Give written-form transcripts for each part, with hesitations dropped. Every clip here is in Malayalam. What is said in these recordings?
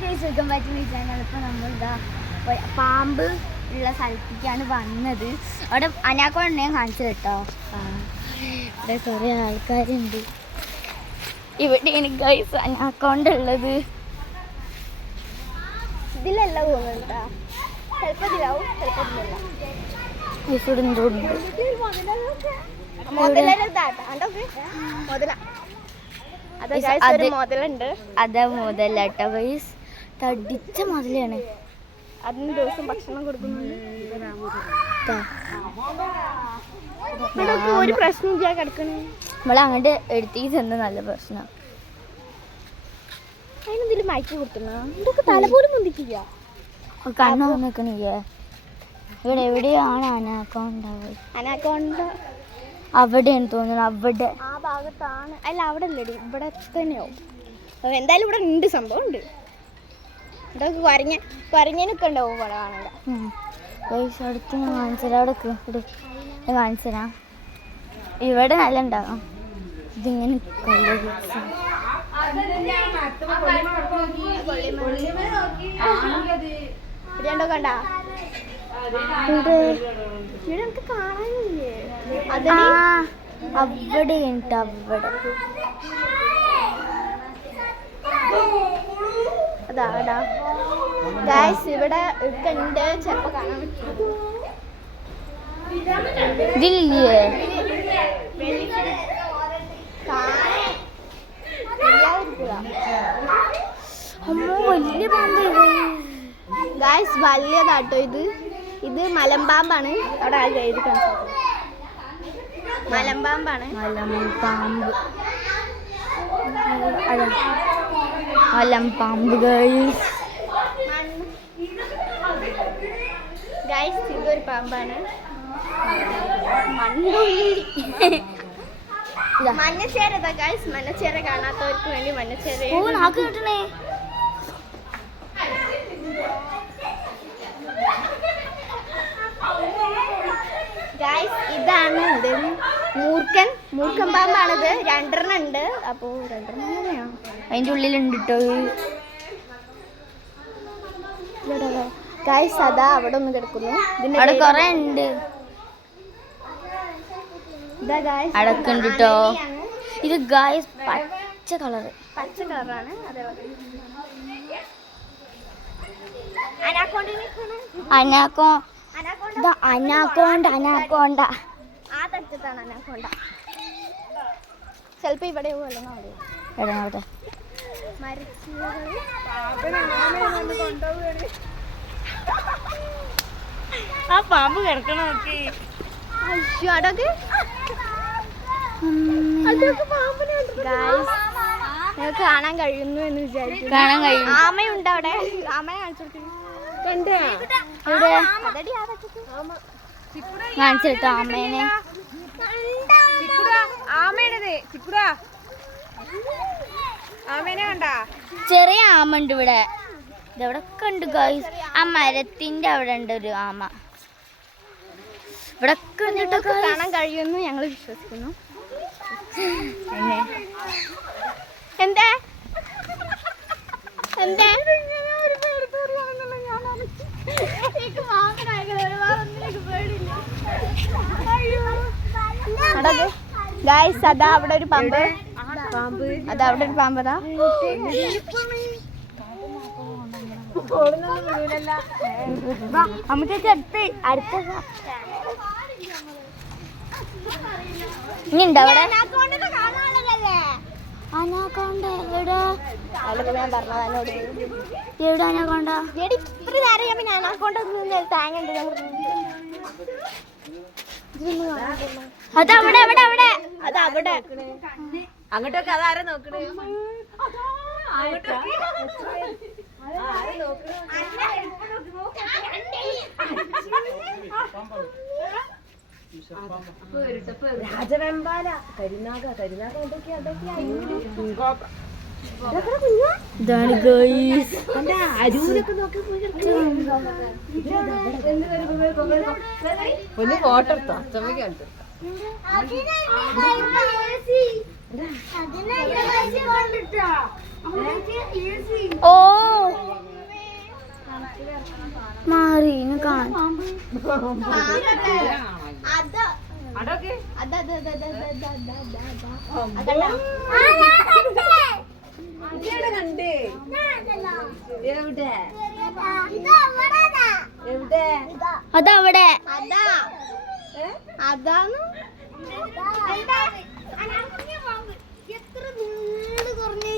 ഇപ്പം നമ്മളിതാ പാമ്പ് ഉള്ള സ്ഥലത്തേക്കാണ് വന്നത്. അവിടെ അനാക്കോണ്ടെ ഞാൻ കാണിച്ചു കേട്ടോ. ഇവിടെ കുറേ ആൾക്കാരുണ്ട്. ഇവിടെയാണ് ഗൈസ് അനാക്കോണ്ട ഉള്ളത്. ഇതിലല്ല പോകുന്നുണ്ടാ, ചിലപ്പോൾ ഇതിലാവും, ചിലപ്പോൾ ഇതിലല്ല. അതാ മുതലാട്ടോ ഗൈസ്, തടിച്ച മുതലാണ്. അതിന് ദിവസം ഭക്ഷണം കൊടുക്കുന്നുണ്ട്. ഒരു പ്രശ്നം കിടക്കണേ, നമ്മളങ്ങോട്ട് എടുത്തേക്ക് ചെന്ന് നല്ല പ്രശ്നം. അതിനെന്തെങ്കിലും മയക്കി കൊടുക്കണ ഇതൊക്കെ തല പോലും പൊന്തിക്കില്ല, കണ്ണു നിൽക്കണില്ലേ. ഇവിടെ എവിടെയാണ് അനാക്കോണ്ട? അവിടെയാണ് തോന്നുന്നു, അവിടെ ആ ഭാഗത്താണ്. അല്ല അവിടെ അല്ലടി, ഇവിടെ തന്നെയാവും. എന്തായാലും ഇവിടെ ഉണ്ട്, സംഭവം ഉണ്ട്. ഇതൊക്കെ കുരങ്ങനൊക്കെ ഉണ്ടാവും ഇവിടെ കാണണ്ട. അടുത്ത് ഞാൻ കാണിച്ചുതരാം, അവിടെ ഞാൻ കാണിച്ചുതരാം. ഇവിടെ നല്ല ഉണ്ടാകാം. ഇതിങ്ങനെ രണ്ടോ കണ്ട കാണാനില്ലേ? അവിടെ ഉണ്ട്, അവിടെ അതാ ഗൈസ് ഇവിടെ ഒക്കെ ഉണ്ട്. ചിലപ്പോ കാണാൻ പറ്റും. ഇതില്ലേ വലിയ പാമ്പ് ഗൈസ്, വലിയതാട്ടോ ഇത്. ഇത് മലമ്പാമ്പാണ്. അവിടെ ആൾ എഴുതി കാണിച്ചു, മലമ്പാമ്പാണ്. മലമ്പാമ്പ് മലമ്പാമ്പ് ഗൈസ്. ഗൈസ് ഇതൊരു പാമ്പാണ്. മഞ്ഞച്ചേര ഗൈസ്, മഞ്ഞച്ചേര കാണാത്തവർക്ക് വേണ്ടി മഞ്ഞച്ചേര കിട്ടണേ. ഗൈസ് ഇതാണ് ഇത് മൂർഖൻ പാമ്പാണിത്. 2 ഉണ്ട്. അപ്പോ 2 അതിൻ്റെ ഉള്ളിലുണ്ട് കേട്ടോ ഗൈസ്. അതാ അവിടെ ഒന്ന് കിടക്കുന്നു. അവിടെ കൊറേ ഉണ്ട്. അടക്കുണ്ട് കേട്ടോ. ഇത് ഗൈസ് പച്ച കളറാണ്. അനാക്കോണ്ട ചിലപ്പോ ഇവിടെ ആ പാമ്പ് കിടക്കണ നോക്കി. നിങ്ങൾക്ക് കാണാൻ കഴിയുന്നു എന്ന് വിചാരിക്കും. കാണാൻ കഴിയും. ആമയുണ്ട് അവിടെ. ആമയെ കാണിച്ചു കാണിച്ചിട്ടോ ആമേനെ. ചെറിയ ആമ ഉണ്ട് ഇവിടെ. ഇതെവിടെ ഒക്കെ ഉണ്ട് ഗൈസ്. ആ മരത്തിന്റെ അവിടെ ഉണ്ട് ഒരു ആമ. ഇവിടെ ഒക്കെ കാണാൻ കഴിയുമെന്ന് ഞങ്ങൾ വിശ്വസിക്കുന്നു. എന്താ ഗൈസ് അതാ അവിടെ ഒരു പാമ്പ്. അതാ അവിടെ ഒരു പാമ്പ്. അതാ അമ്മ ചേച്ചി അടുത്ത ഇനി ഉണ്ടോ അവിടെ? അനാക്കോണ്ട എവിടെ? ഞാൻ പറഞ്ഞോട് എവിടെ അനാക്കോണ്ട? ഇത്ര നേരം ഞാൻ പിന്നെ അനാക്കോണ്ട തേങ്ങ അതവിടെ അവിടെ അവിടെ അതവിടെ അങ്ങോട്ടൊക്കെ അതാരെ നോക്കണേ? രാജവെമ്പാല കരിനാഗ എന്തൊക്കെയാ ഇതാണ് ഗൈസ്. അരൂരൊക്കെ നോക്കി ഒന്ന് ഫോട്ടോ എടുത്തോ? അച്ചമ്മക്ക് ഓ അടൊക്കെ കണ്ടേ എവിടെ എവിടെ അതവിടെ അതാണ് എത്ര നീള് കുറഞ്ഞ്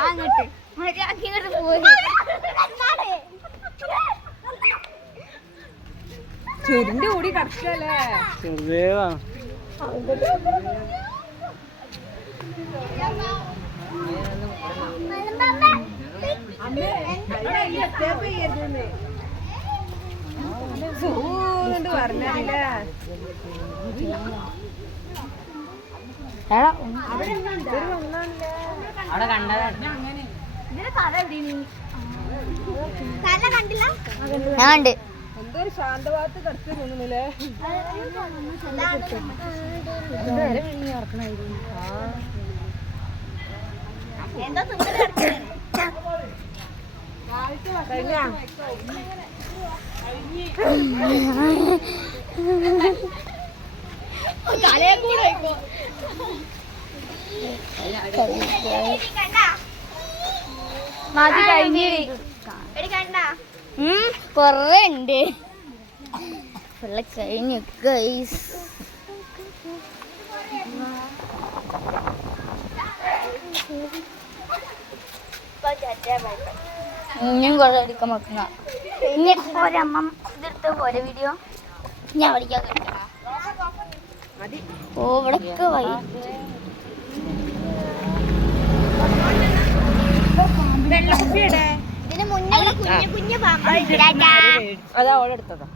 അങ്ങോട്ട് മര്യാദ പോയി ചെരിന്റെ കൂടി കടക്കല്ലേ പറഞ്ഞില്ല അവിടെ കണ്ടതാണ് ഞാൻ കണ്ട് എന്തോ ഒരു ശാന്തഭാഗത്ത് കിടത്തി തോന്നുന്നില്ലേ കൊറേ ഉണ്ട് ഫുള്ള് കഴിഞ്ഞു ഗൈസ്. ഇനിയും കുറെ എടുക്കാൻ വെക്കുന്ന ഇനി ഒരമ്മ ഇതെടുത്ത് പോരെ വീഡിയോ ഞാൻ പഠിക്കാൻ കഴിക്കാം. ഓ ഇവിടൊക്കെ വൈ ഇതിന് മുന്നേ കുഞ്ഞു കുഞ്ഞു പാമ്പ് അതാ ഓളെടുത്തതാ.